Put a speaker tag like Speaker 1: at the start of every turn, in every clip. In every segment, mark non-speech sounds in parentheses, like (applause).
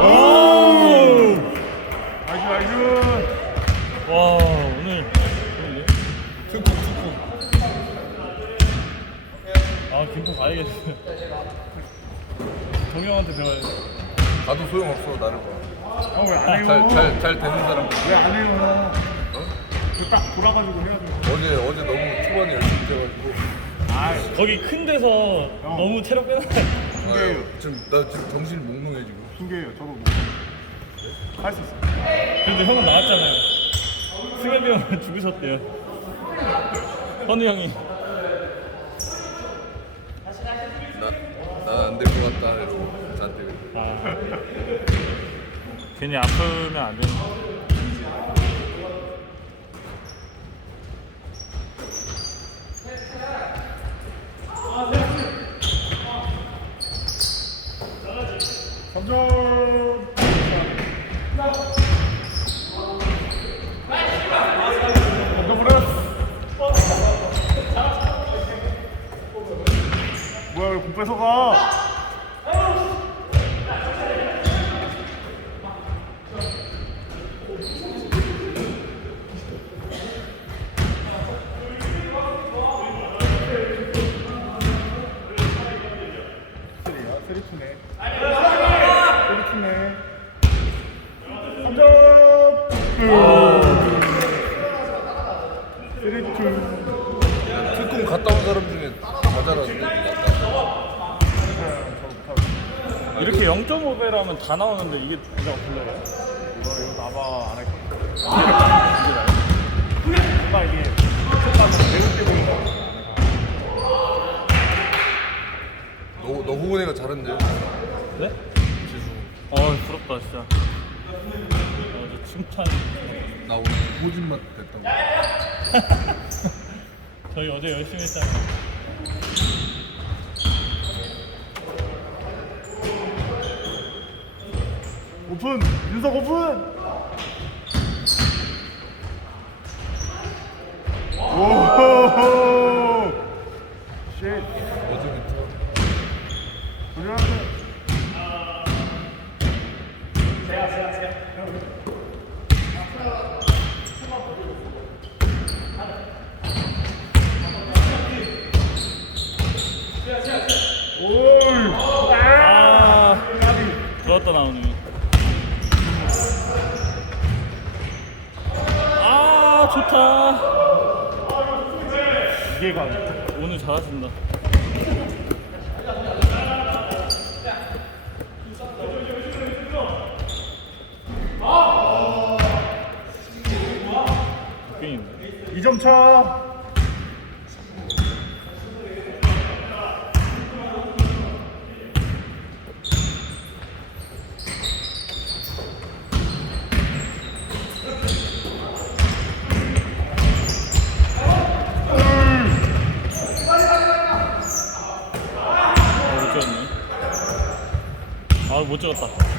Speaker 1: 어,
Speaker 2: 나이스 나이스.
Speaker 1: 와 오늘
Speaker 3: 특훈 특훈
Speaker 1: 아 김포 가야겠어. 동영한테 배워야 돼.
Speaker 3: 가도 소용없어 나를
Speaker 2: 아왜안 해요?
Speaker 3: 봐잘잘 잘 되는 사람
Speaker 2: 왜안 해요?
Speaker 3: 어?
Speaker 2: 그딱 돌아가지고 해야죠
Speaker 3: 어제 어제 너무 초반에 열심히 뛰어가지고
Speaker 2: 아
Speaker 1: 거기 큰 데서 너무 체력 빼는 거
Speaker 3: 아, 지금 나 지금 정신이 몽롱해 지금
Speaker 2: 핑계예요 저도 뭐할수 있어요
Speaker 1: 근데 형은 나왔잖아요. 승엽이 형은 (laughs) 죽으셨대요. 현우 형이.
Speaker 3: 나난 안 될 것 같다 저한테 그래.
Speaker 1: 아. (laughs) 괜히 아프면 안 되는
Speaker 2: 삼점 뭐야 왜 공 뺏어가 세리야 세리투네 세리투네 3점 세리투
Speaker 3: 특훈 갔다 온 사람 중에 다 잘하는데
Speaker 1: 이렇게 0.5배라면 다 나오는데 이게 진짜 어떨래요?
Speaker 2: 이거 이거 나봐 안할 거야 뭔가 이게 첫날 배울 때 보니까
Speaker 3: 너너 후보네가 잘한대
Speaker 1: 네?
Speaker 3: 지수
Speaker 1: 어 부럽다 진짜. 어, 저 칭찬.
Speaker 3: 나 오늘 호진맛 됐다고 (laughs)
Speaker 1: 저희 어제 열심히 했잖아요.
Speaker 2: 오픈 윤석 오픈 오호호 쉣 오이
Speaker 1: 아, 좋았다 나오네. 아 좋다.
Speaker 2: 이해가
Speaker 1: 오늘 잘하신다.
Speaker 2: 2점 차
Speaker 1: 못 찍었다.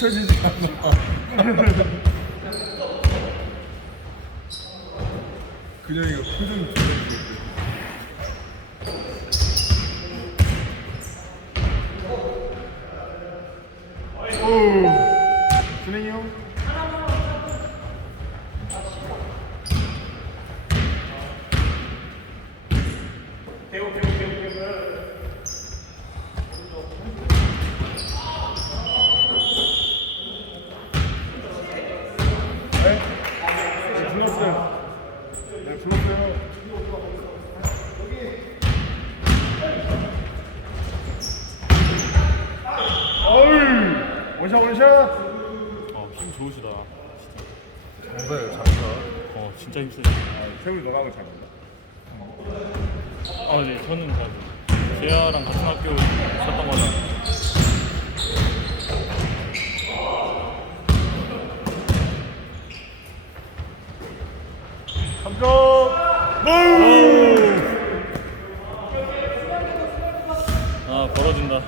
Speaker 3: 잊혀지지 않아. (laughs) 그냥이가 표정이
Speaker 2: 오. 준행이 형? 네? 네, 불렀 어이 원샷 원샷 어,
Speaker 1: 힘 좋으시다. 진짜
Speaker 2: 힘세요. 세훈이 너랑은 잘 몰라
Speaker 1: 아, 네, 저는 잘. 모르겠어요. 재하랑 같은 학교 갔던 거라.
Speaker 2: 삼점.
Speaker 1: 아, 벌어진다.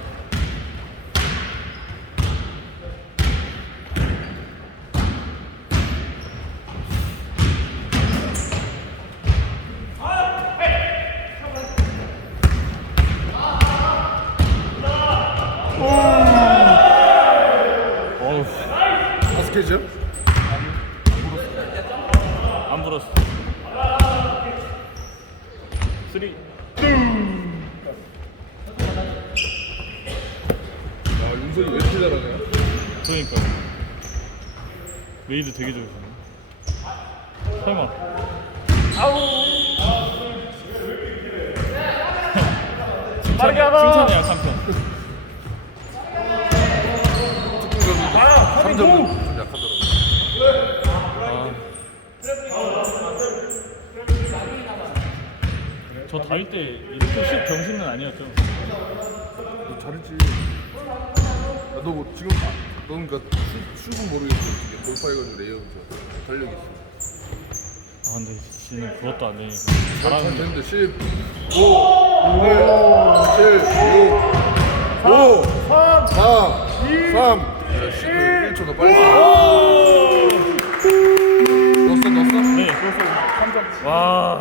Speaker 1: 어우,
Speaker 3: 바스켓이요?
Speaker 1: 안 불었어. 쓰리.
Speaker 3: 야 윤석이 왜 이렇게 잘하냐?
Speaker 1: 그러니까 메이드 되게 좋으시네. 설마.
Speaker 2: 빠르게 하나.
Speaker 1: 칭찬해 약한 편.
Speaker 3: 축구가
Speaker 2: 아,
Speaker 3: 3점 좀 약하더라고.
Speaker 1: 저 다닐 때 이렇게 식 정신은 아니었죠.
Speaker 3: 너 잘했지. 야, 너 뭐, 지금 아, 너는 그러니까 슛- 슛은 모르겠어. 이게 돌파해가지고 레이업이 좋아. 탄력 있어.
Speaker 1: 아 근데 지금 그것도 안 되니까
Speaker 3: 잘
Speaker 1: 잘하는데
Speaker 3: 됐는데 10, 5, 6, 7, 6, 5, 4, 3. 야, 10분 1초 더 빨리. 넣었어, 넣었어?
Speaker 1: 네 그래서 3점 와